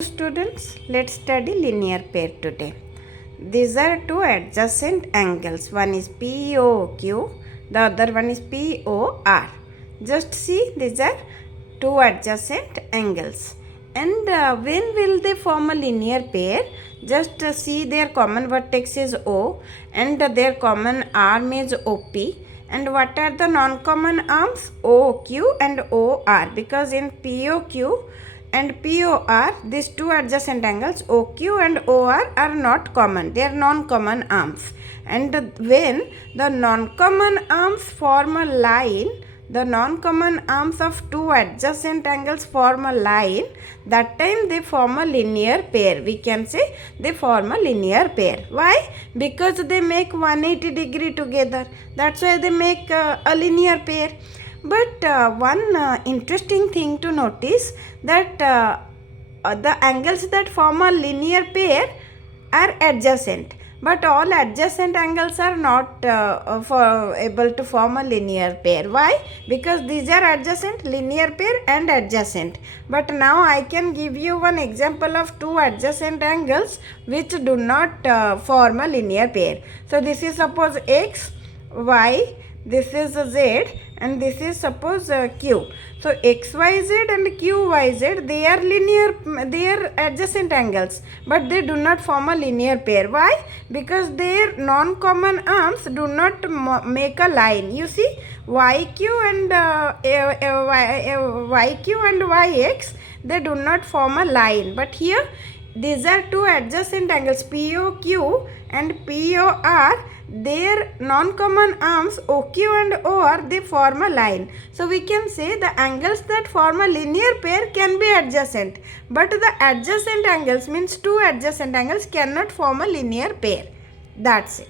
Students, let's study linear pair today. These are two adjacent angles. One is POQ, the other one is POR. Just see, these are two adjacent angles. And when will they form a linear pair? Just see, their common vertex is O and their common arm is OP. And what are the non-common arms? OQ and OR, because in POQ and POR, these two adjacent angles OQ and OR are not common, they are non-common arms. And when the non-common arms form a line, the non-common arms of two adjacent angles form a line, that time they form a linear pair. We can say they form a linear pair. Why? Because they make 180 degree together. That's why they make a linear pair. But one interesting thing to notice that the angles that form a linear pair are adjacent, but all adjacent angles are not able to form a linear pair. Why? Because these are adjacent, linear pair and adjacent. But now I can give you one example of two adjacent angles which do not form a linear pair. So this is suppose X, Y, this is Z, and this is suppose Q. So XYZ and QYZ, they are linear, they are adjacent angles, but they do not form a linear pair. Why? Because their non-common arms do not make a line. You see, YQ and YX, they do not form a line. But here, these are two adjacent angles, POQ and POR. Their non-common arms OQ and OR, they form a line. So we can say the angles that form a linear pair can be adjacent, but the adjacent angles means two adjacent angles cannot form a linear pair. That's it.